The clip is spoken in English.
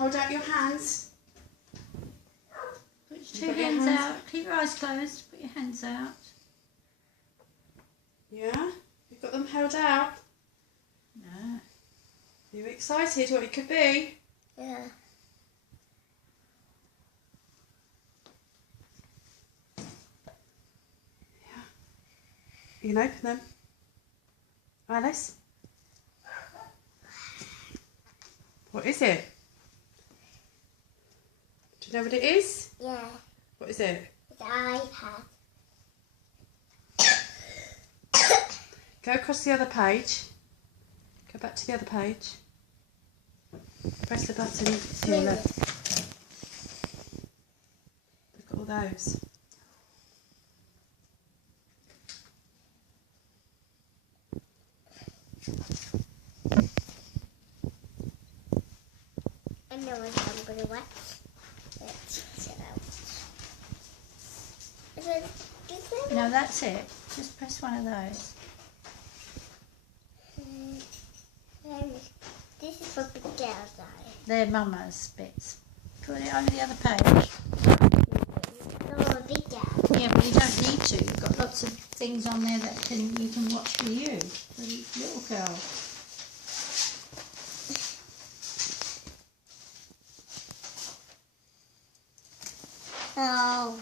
Hold out your hands. Put your two hands out. Keep your eyes closed. Put your hands out. Yeah? You've got them held out? No. Are you excited what it could be? Yeah. You can open them. Alice? What is it? Do you know what it is? Yeah. What is it? It's an iPad. Go across the other page. Go back to the other page. Press the button to your left. Look at all those. I know what I'm going to watch. Let's check it out. Is it different? No, that's it. Just press one of those. This is for big girls, They're Mama's bits. Put it over the other page. No, big girls. Yeah, but you don't need to. You've got lots of things on there that you can watch for you, for the little girl. Oh.